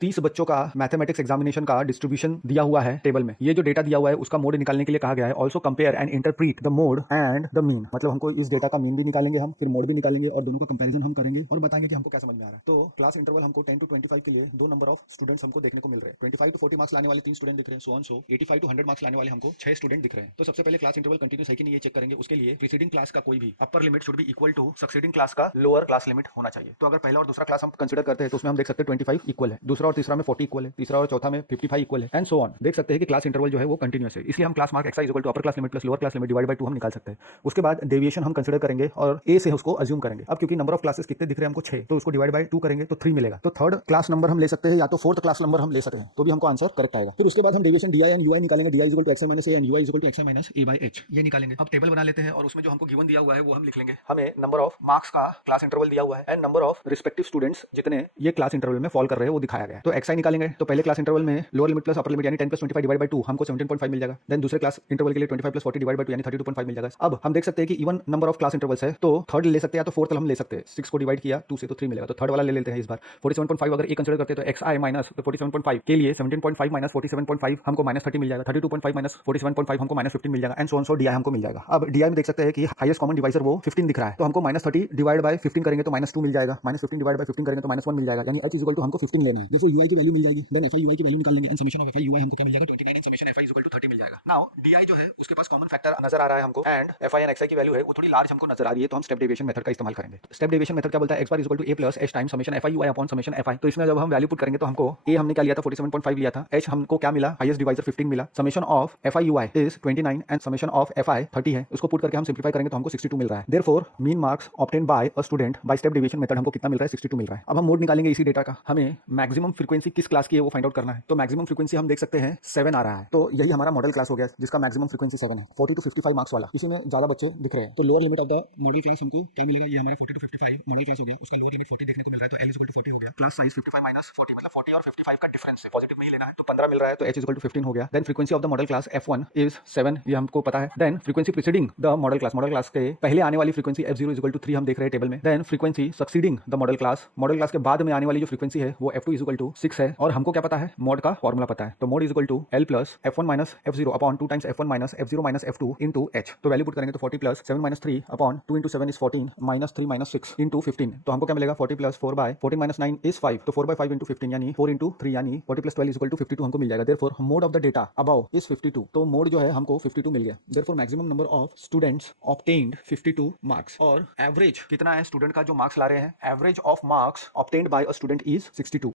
30 बच्चों का mathematics examination का डिस्ट्रीब्यूशन दिया हुआ है टेबल में। ये जो डेटा दिया हुआ है उसका मोड निकालने के लिए कहा गया है। Also compare and interpret the mode and the mean, मतलब हमको इस डेटा का मीन भी निकालेंगे हम, फिर मोड भी निकालेंगे और दोनों का कंपैरिजन हम करेंगे और बताएंगे कि हमको क्या समझ में आ रहा है। तो क्लास इंटरवल हमको 10 to 25 के लिए दो नंबर ऑफ स्टूडेंट्स हमको देखने को मिल रहे हैं। 25 to 40 मार्क्स लाने वाले 3 स्टूडेंट दिख रहे हैं, so on so 85 to 100 marks लाने वाले हमको 6 स्टूडेंट दिख रहे हैं। तो सबसे पहले क्लास इंटरवल कंटिन्यूस है कि नहीं ये चेक करेंगे। उसके लिए प्रीसीडिंग क्लास का कोई भी upper limit should be equal to succeeding class का लोअर क्लास लिमिट होना चाहिए। तो अगर पहला और दूसरा क्लास हम कंसीडर करते हैं तो उसमें हम देख सकते हैं 25 इक्वल है, दूसरा और तीसरा में 40 इक्वल है, तीसरा और चौथा में 55 इक्वल है एंड सो ऑन। देख सकते हैं कि क्लास इंटरवल जो है वो कंटिन्यूस है, इसलिए हम class mark X I equal to upper class limit plus lower class limit divide by 2 हम निकाल सकते हैं। उसके बाद डेविएशन हम कंसीडर करेंगे और ए से उसको अज्यूम करेंगे। अब क्योंकि नंबर ऑफ क्लासेस कितने दिख रहे हैं हमको 6, तो उसको डिवाइड बाय 2 करेंगे तो 3 मिलेगा। तो थर्ड क्लास नंबर हम ले सकते हैं या तो फोर्थ क्लास नंबर हम ले सकते हैं, तो भी हमको आंसर करेक्ट आएगा। फिर उसके बाद हम deviation d i and u i निकालेंगे। D i equal to x minus a and u i equal to x minus a by h, ये निकालेंगे। अब टेबल बना लेते हैं और उसमें जो हमको गिवन दिया हुआ है वो हम लिख लेंगे। हमें नंबर ऑफ मार्क्स का क्लास इंटरवल दिया हुआ है and number of respective students जितने ये क्लास इंटरवल में फॉल कर रहे हैं वो दिखाया गया है। तो एक्स आई निकालेंगे तो पहले क्लास इंटरवल में lower limit plus upper limit यानी 10 प्लस 25 डिवाइड बाय 2 हमको 17.5 मिल जाएगा। देन दूसरे क्लास इंटरवल के लिए 25 प्लस 40 डिवाइड बाय 2 यानी 32.5 मिल जाएगा। अब हम देख सकते हैं कि even number of class intervals है तो थर्ड ले सकते हैं या तो फोर्थ हम ले सकते हैं। 6 को डिवाइड किया 2 से तो 3 मिलेगा, तो थर्ड वाला ले लेते हैं इस बार। 47.5 अगर ए कंसीडर करते हैं तो एक्स आई माइनस 47.5 के लिए 17.5 माइनस 47.5 हमको माइनस 30 मिल जाएगा। 32.5 माइनस 47.5 हमको माइनस 15 मिल जाएगा and so on so D I हमको मिल जाएगा। अब डी आई में देख सकते हैं कि हाईएस्ट कॉमन डिवाइजर वो 15 दिख रहा है, तो हमको माइनस 30 डिवाइड बाय 15 करेंगे तो माइनस 2 मिल जाएगा, माइनस 15 डिवाइड बाय 15 करेंगे तो माइनस 1 मिल जाएगा, यानी एच इज इक्वल टू हमको 15 लेना है। देखो यूआई की वैल्यू मिल जाएगी, देन एफआई यूआई की वैल्यू निकाल लेंगे and summation of FI UI हमको क्या मिल जाएगा 29 and summation FI is equal to 30 मिल जाएगा। नाउ डीआई जो है उसके पास कॉमन फैक्टर नजर आ रहा है हमको एंड एफआई एंड एक्सआई की वैल्यू है वो थोड़ी लार्ज हमको नजर आ रही है, तो हम स्टेप डेविएशन मेथड का इस्तेमाल करेंगे। स्टेप डेविएशन मेथड क्या बोलता है, X bar is equal to A plus H time summation FI UI upon summation FI. तो इसमें जब हम वैल्यू पुट करेंगे तो हमको ए हमने क्या लिया था 47.5 लिया था, एच हमको क्या मिला हाईएस्ट डिवाइजर 15 मिला, summation of FI UI is 29 and summation of FI 30 है। उसको पुट करके हम सिंपलीफाई करेंगे तो हमको 62 मिल रहा है। Therefore mean marks obtained by a student by step deviation method हमको कितना मिल रहा है 62 मिल रहा है। अब हम मोड निकालेंगे इसी डेटा का। हमें मैक्सिमम फ्रीक्वेंसी किस क्लास की है वो फाइंड आउट करना है। तो मैक्सिमम फ्रीक्वेंसी हम देख सकते हैं 7 आ रहा है, तो यही हमारा मॉडल क्लास हो गया जिसका मैक्सिमम फ्रीक्वेंसी 7 है। 40 to 55 मार्क्स वाला, इसी में ज्यादा बच्चे दिख रहे हैं। तो lower limit of the modal class हमको क्या मिलेगा, ये हमारा 40 to 55 मॉडल क्लास हो गया, उसका लोअर लिमिट 40 देखने को मिल रहा है, तो L इक्वल टू 40 हो गया। क्लास साइज 55 माइनस 40 मतलब 40 और 55 का डिफरेंस है, पॉजिटिव में ही लेना है, तो 15 मिल रहा है, तो H इक्वल टू 15 हो गया। Then frequency of the modal class F1 is 7, ये हमको पता है। Then frequency preceding the modal class के पहले आने वाली frequency F0 is equal to 3 हम देख रहे हैं टेबल में। Then frequency succeeding the modal class के बाद में आने वाली जो फ्रीक्वेंसी है वो F2 इज इक्वल टू 6 है, और हमको क्या पता है मॉड का फॉर्मूला पता है, तो mode is equal to L plus F1 minus F0 upon 2 times F1 minus F0 minus F2 into H। तो वैल्यू पुट करेंगे तो 40 plus 7 minus 3 upon 2 into 7 is 14 minus 3 minus 6 into 15, तो हमको क्या मिलेगा 40 प्लस 4 बाय 14 माइनस 9 इज 5, तो 4 bye 5 into 15 यानी 4 into 3 यानी 40 प्लस 12 इज इक्वल टू 52 हमको मिल जाएगा। Therefore mode of the data above is 52, तो मोड जो है हमको 52 मिल गया। Therefore maximum number of students obtained 52 marks, और एवरेज कितना है स्टूडेंट का जो मार्क्स ला रहे हैं, average of marks obtained by a student is 62।